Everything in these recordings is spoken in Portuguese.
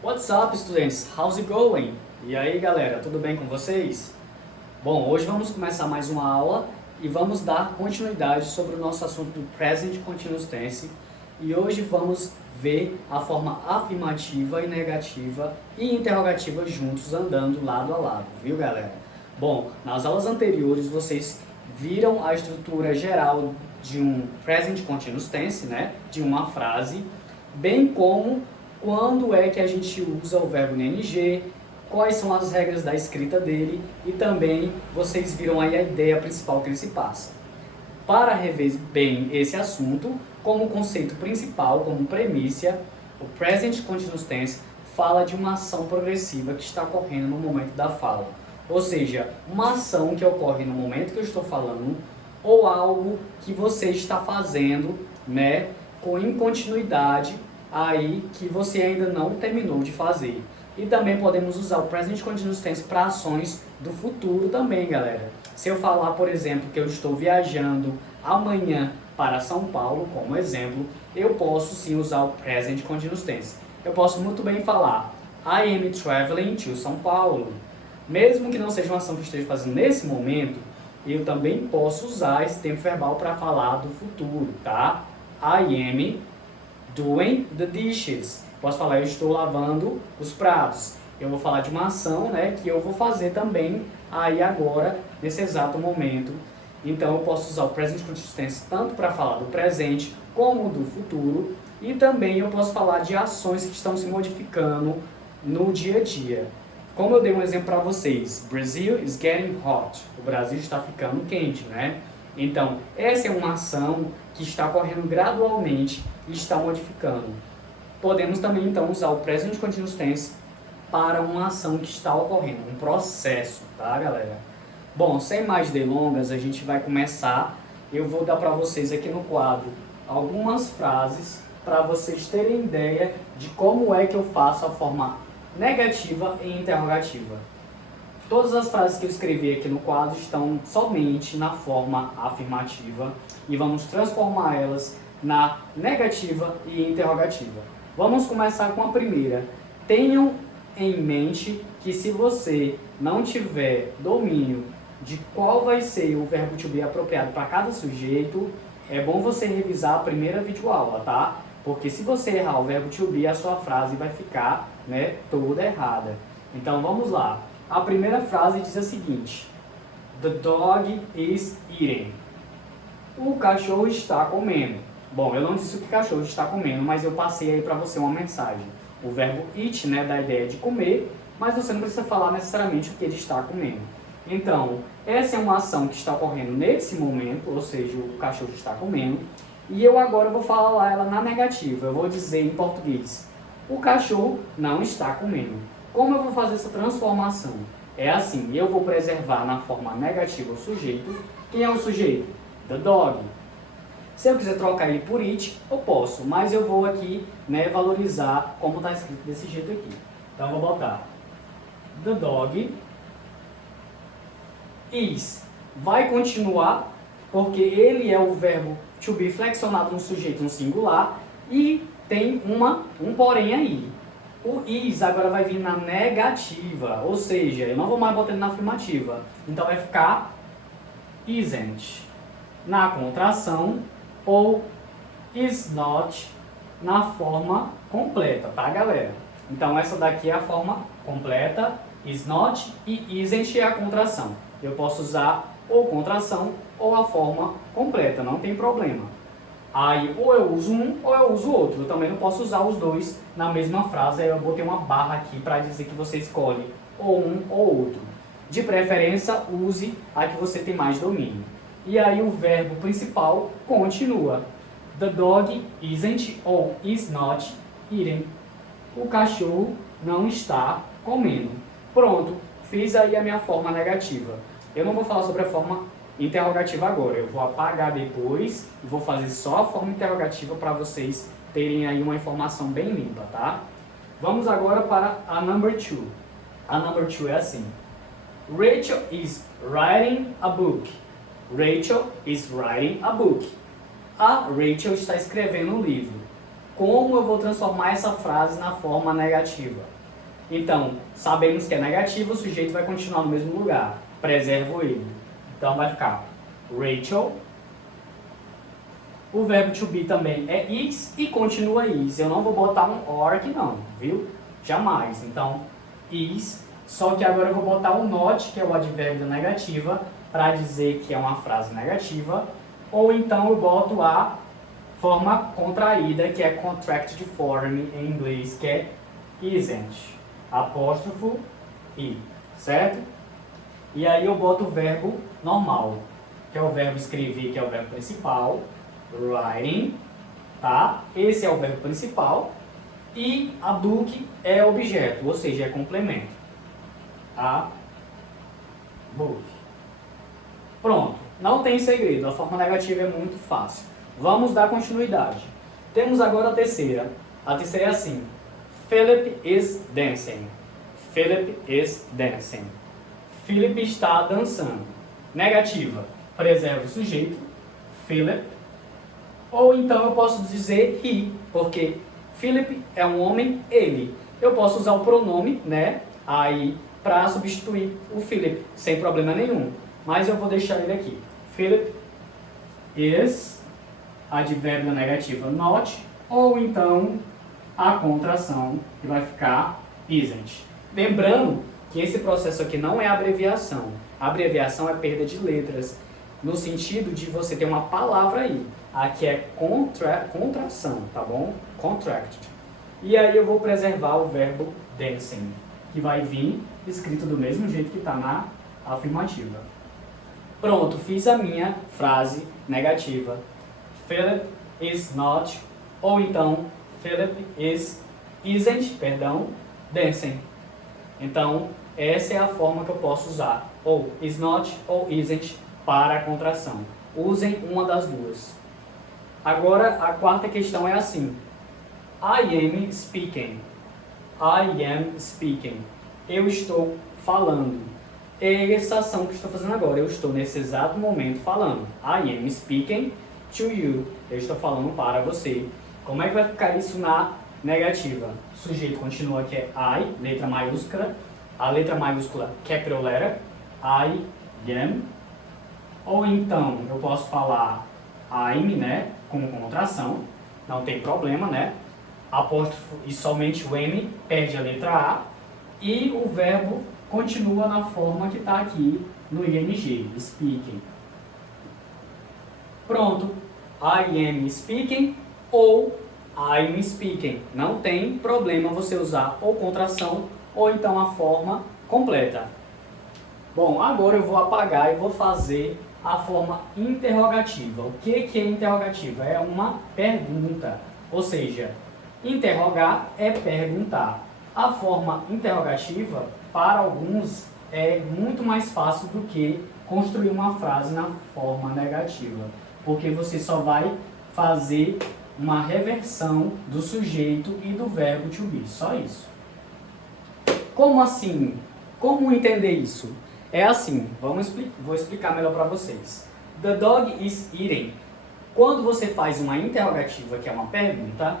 What's up, students? How's it going? E aí, galera, tudo bem com vocês? Bom, hoje vamos começar mais uma aula e vamos dar continuidade sobre o nosso assunto do Present Continuous Tense. E hoje vamos ver a forma afirmativa e negativa e interrogativa juntos, andando lado a lado, viu, galera? Bom, nas aulas anteriores vocês viram a estrutura geral de um Present Continuous Tense, né? De uma frase, bem como quando é que a gente usa o verbo no ing, quais são as regras da escrita dele e também vocês viram aí a ideia principal que ele se passa. Para rever bem esse assunto, como conceito principal, como premissa, o Present Continuous Tense fala de uma ação progressiva que está ocorrendo no momento da fala. Ou seja, uma ação que ocorre no momento que eu estou falando ou algo que você está fazendo, né, em continuidade aí que você ainda não terminou de fazer. E também podemos usar o Present Continuous Tense para ações do futuro também, galera. Se eu falar, por exemplo, que eu estou viajando amanhã para São Paulo, como exemplo, eu posso sim usar o Present Continuous Tense. Eu posso muito bem falar I am traveling to São Paulo. Mesmo que não seja uma ação que eu esteja fazendo nesse momento, eu também posso usar esse tempo verbal para falar do futuro, tá? I am doing the dishes. Posso falar, eu estou lavando os pratos. Eu vou falar de uma ação, né, que eu vou fazer também aí agora, nesse exato momento. Então eu posso usar o present continuous tense tanto para falar do presente como do futuro. E também eu posso falar de ações que estão se modificando no dia a dia. Como eu dei um exemplo para vocês, Brazil is getting hot. O Brasil está ficando quente, né? Então, essa é uma ação que está ocorrendo gradualmente e está modificando. Podemos também, então, usar o Present Continuous Tense para uma ação que está ocorrendo, um processo, tá, galera? Bom, sem mais delongas, a gente vai começar. Eu vou dar para vocês aqui no quadro algumas frases para vocês terem ideia de como é que eu faço a forma negativa e interrogativa. Todas as frases que eu escrevi aqui no quadro estão somente na forma afirmativa e vamos transformar elas na negativa e interrogativa. Vamos começar com a primeira. Tenham em mente que se você não tiver domínio de qual vai ser o verbo to be apropriado para cada sujeito, é bom você revisar a primeira videoaula, tá? Porque se você errar o verbo to be, a sua frase vai ficar, né, toda errada. Então vamos lá. A primeira frase diz a seguinte: The dog is eating. O cachorro está comendo. Bom, eu não disse o que o cachorro está comendo, mas eu passei aí para você uma mensagem. O verbo eat, né, dá a ideia de comer, mas você não precisa falar necessariamente o que ele está comendo. Então, essa é uma ação que está ocorrendo nesse momento, ou seja, o cachorro está comendo, e eu agora vou falar ela na negativa. Eu vou dizer em português: o cachorro não está comendo. Como eu vou fazer essa transformação? É assim, eu vou preservar na forma negativa o sujeito. Quem é o sujeito? The dog. Se eu quiser trocar ele por it, eu posso, mas eu vou aqui, né, valorizar como está escrito desse jeito aqui. Então eu vou botar The dog is. Vai continuar, porque ele é o verbo to be flexionado no sujeito no singular e tem um porém aí. O is agora vai vir na negativa, ou seja, eu não vou mais botar ele na afirmativa. Então vai ficar isn't na contração ou is not na forma completa, tá, galera? Então essa daqui é a forma completa, is not, e isn't é a contração. Eu posso usar ou contração ou a forma completa, não tem problema. Aí ou eu uso um ou eu uso outro. Eu também não posso usar os dois na mesma frase. Aí eu botei uma barra aqui para dizer que você escolhe ou um ou outro. De preferência, use a que você tem mais domínio. E aí o verbo principal continua. The dog isn't ou is not eating. O cachorro não está comendo. Pronto, fiz aí a minha forma negativa. Eu não vou falar sobre a forma interrogativa agora. Eu vou apagar depois e vou fazer só a forma interrogativa para vocês terem aí uma informação bem limpa, tá? Vamos agora para a number 2. A number 2 é assim: Rachel is writing a book. Rachel is writing a book. A Rachel está escrevendo um livro. como eu vou transformar essa frase na forma negativa. Então, sabemos que é negativo, o sujeito vai continuar no mesmo lugar. Preservo ele. Então vai ficar Rachel. O verbo to be também é is e continua is. Eu não vou botar um or aqui não, viu? Jamais. Então, is. Só que agora eu vou botar um not, que é o advérbio da negativa, para dizer que é uma frase negativa. Ou então eu boto a forma contraída, que é contracted form em inglês, que é isn't. Apóstrofo i, certo? E aí eu boto o verbo normal, que é o verbo escrever, que é o verbo principal, writing, tá? Esse é o verbo principal. E a book é objeto, ou seja, é complemento. A book. Pronto, não tem segredo, a forma negativa é muito fácil. Vamos dar continuidade. Temos agora a terceira. A terceira é assim: Philip is dancing. Philip is dancing. Philip está dançando. Negativa, preserva o sujeito, Philip. Ou então eu posso dizer he, porque Philip é um homem, ele. Eu posso usar o pronome, né, aí, para substituir o Philip, sem problema nenhum. Mas eu vou deixar ele aqui. Philip is, advérbio negativa not, ou então a contração, que vai ficar isn't. Lembrando que esse processo aqui não é abreviação. A abreviação é perda de letras, no sentido de você ter uma palavra aí. Aqui é contração, tá bom? Contracted. E aí eu vou preservar o verbo dancing, que vai vir escrito do mesmo jeito que está na afirmativa. Pronto, fiz a minha frase negativa. Philip is not, ou então Philip isn't, dancing. Então, essa é a forma que eu posso usar, ou is not ou isn't, para a contração. Usem uma das duas. Agora, a quarta questão é assim: I am speaking. I am speaking. Eu estou falando. É essa ação que estou fazendo agora. Eu estou nesse exato momento falando. I am speaking to you. Eu estou falando para você. Como é que vai ficar isso na negativa? O sujeito continua que é I, letra maiúscula. A letra maiúscula, capital letter. I am. Ou então, eu posso falar I'm, né? Com contração. Não tem problema, né? Apóstrofo e somente o M perde a letra A. E o verbo continua na forma que está aqui no ing, speaking. Pronto. I am speaking ou I'm speaking. Não tem problema você usar ou contração ou então a forma completa. Bom, agora eu vou apagar e vou fazer a forma interrogativa. O que é interrogativa? É uma pergunta. Ou seja, interrogar é perguntar. A forma interrogativa, para alguns, é muito mais fácil do que construir uma frase na forma negativa. Porque você só vai fazer uma reversão do sujeito e do verbo to be. Só isso. Como assim? Como entender isso? É assim, vou explicar melhor para vocês. The dog is eating. Quando você faz uma interrogativa, que é uma pergunta,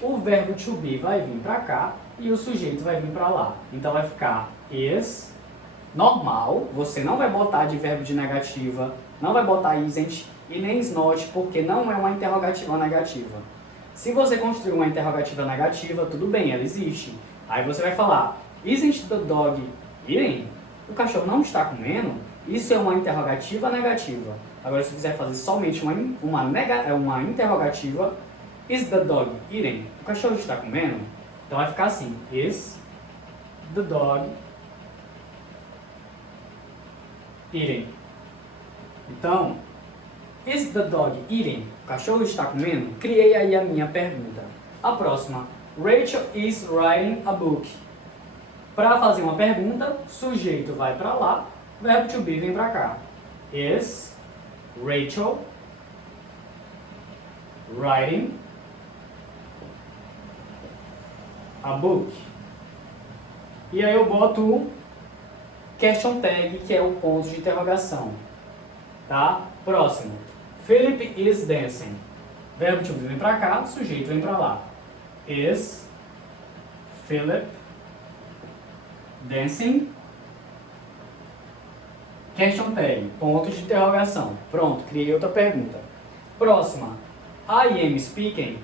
o verbo to be vai vir para cá e o sujeito vai vir para lá. Então vai ficar is, normal, você não vai botar advérbio de negativa, não vai botar isn't e nem is not, porque não é uma interrogativa negativa. Se você construir uma interrogativa negativa, tudo bem, ela existe. Aí você vai falar, isn't the dog eating? O cachorro não está comendo? Isso é uma interrogativa negativa. Agora, se quiser fazer somente uma interrogativa, is the dog eating? O cachorro está comendo? Então vai ficar assim, is the dog eating? Então, is the dog eating? O cachorro está comendo? Criei aí a minha pergunta. A próxima, Rachel is writing a book. Para fazer uma pergunta, sujeito vai para lá, verbo to be vem para cá. Is Rachel writing a book? E aí eu boto o question tag, que é o ponto de interrogação. Tá? Próximo. Philip is dancing. Verbo to be vem para cá, sujeito vem para lá. Is Philip dancing? Question tag, ponto de interrogação. Pronto, criei outra pergunta. Próxima. I am speaking.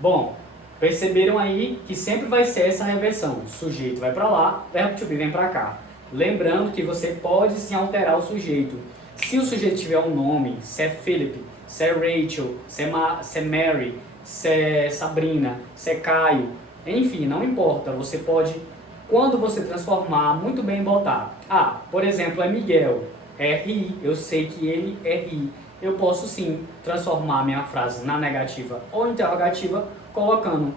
Bom, perceberam aí que sempre vai ser essa reversão. O sujeito vai para lá, verbo to be vem para cá. Lembrando que você pode sim alterar o sujeito. Se o sujeito tiver um nome, se é Philip, se é Rachel, se é Mary, se é Sabrina, se é Caio, enfim, não importa. Você pode, quando você transformar, muito bem botar. Ah, por exemplo, é Miguel, é he, eu sei que ele é he. Eu posso sim transformar minha frase na negativa ou interrogativa, colocando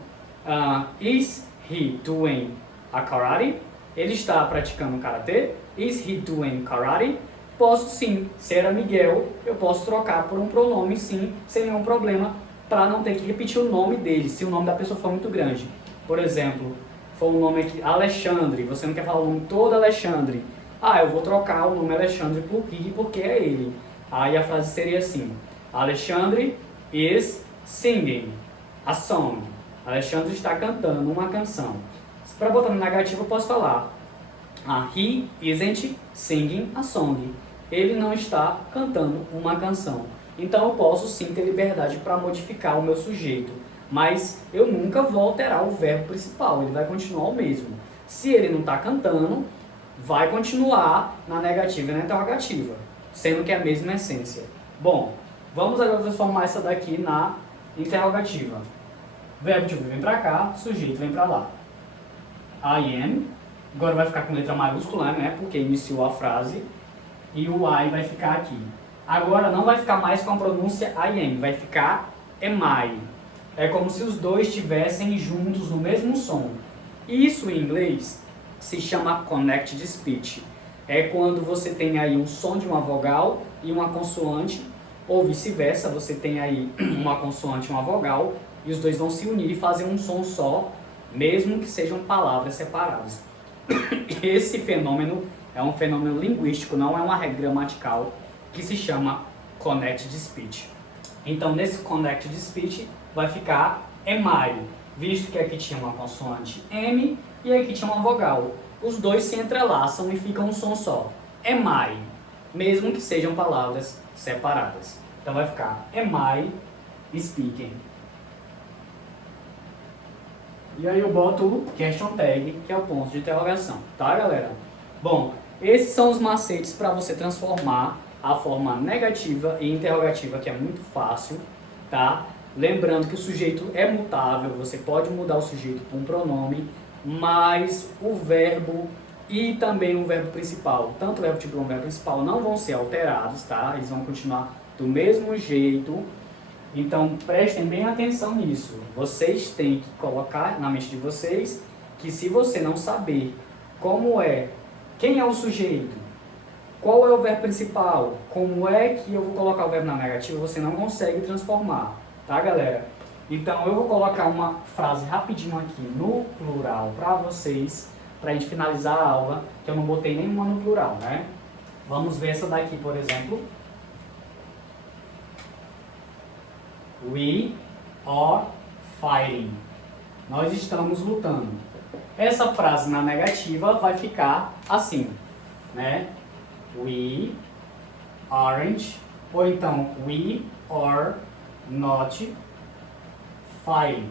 is he doing a karate? Ele está praticando karatê? Is he doing karate? Posso sim, se era Miguel, eu posso trocar por um pronome sim, sem nenhum problema, para não ter que repetir o nome dele, se o nome da pessoa for muito grande. Por exemplo, for um nome aqui, Alexandre, você não quer falar o nome todo Alexandre. Ah, eu vou trocar o nome Alexandre por he, porque é ele. Aí a frase seria assim: Alexandre is singing a song. Alexandre está cantando uma canção. Para botar no negativo eu posso falar he isn't singing a song. Ele não está cantando uma canção. Então eu posso sim ter liberdade para modificar o meu sujeito. Mas eu nunca vou alterar o verbo principal, ele vai continuar o mesmo. Se ele não está cantando, vai continuar na negativa e na interrogativa, sendo que é a mesma essência. Bom, vamos agora transformar essa daqui na interrogativa. Verbo to be vem para cá, sujeito vem para lá. I am, agora vai ficar com letra maiúscula, né, porque iniciou a frase, e o I vai ficar aqui. Agora não vai ficar mais com a pronúncia I am, vai ficar am I. É como se os dois estivessem juntos no mesmo som. Isso em inglês se chama connected speech. É quando você tem aí um som de uma vogal e uma consoante, ou vice-versa, você tem aí uma consoante e uma vogal, e os dois vão se unir e fazer um som só, mesmo que sejam palavras separadas. Esse fenômeno é um fenômeno linguístico, não é uma regra gramatical, que se chama connected speech. Então, nesse connected speech, vai ficar am I, visto que aqui tinha uma consoante M e aqui tinha uma vogal. Os dois se entrelaçam e ficam um som só. Am I, mesmo que sejam palavras separadas. Então vai ficar am I speaking. E aí eu boto o question tag, que é o ponto de interrogação, tá, galera? Bom, esses são os macetes para você transformar a forma negativa e interrogativa, que é muito fácil, tá? Lembrando que o sujeito é mutável, você pode mudar o sujeito por um pronome, mas o verbo e também o verbo principal, tanto o verbo tipo como o verbo principal, não vão ser alterados, tá? Eles vão continuar do mesmo jeito. Então prestem bem atenção nisso. Vocês têm que colocar na mente de vocês que se você não saber como é, quem é o sujeito, qual é o verbo principal, como é que eu vou colocar o verbo na negativa, você não consegue transformar, tá, galera? Então eu vou colocar uma frase rapidinho aqui no plural para vocês, pra gente finalizar a aula, que eu não botei nenhuma no plural, né? Vamos ver essa daqui, por exemplo. We are fighting. Nós estamos lutando. Essa frase na negativa vai ficar assim, né? We aren't, ou então we are not fighting.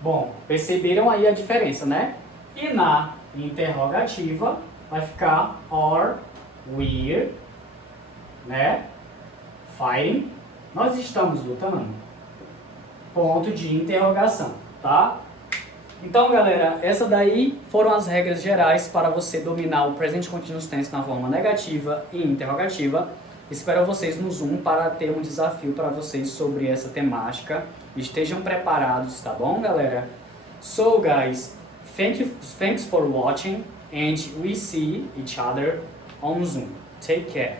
Bom, perceberam aí a diferença, né? E na interrogativa vai ficar are we, né? Fighting. Nós estamos lutando. Ponto de interrogação, tá? Então, galera, essa daí foram as regras gerais para você dominar o Present Continuous Tense na forma negativa e interrogativa. Espero vocês no Zoom para ter um desafio para vocês sobre essa temática. Estejam preparados, tá bom, galera? So, guys, thanks for watching and we see each other on Zoom. Take care.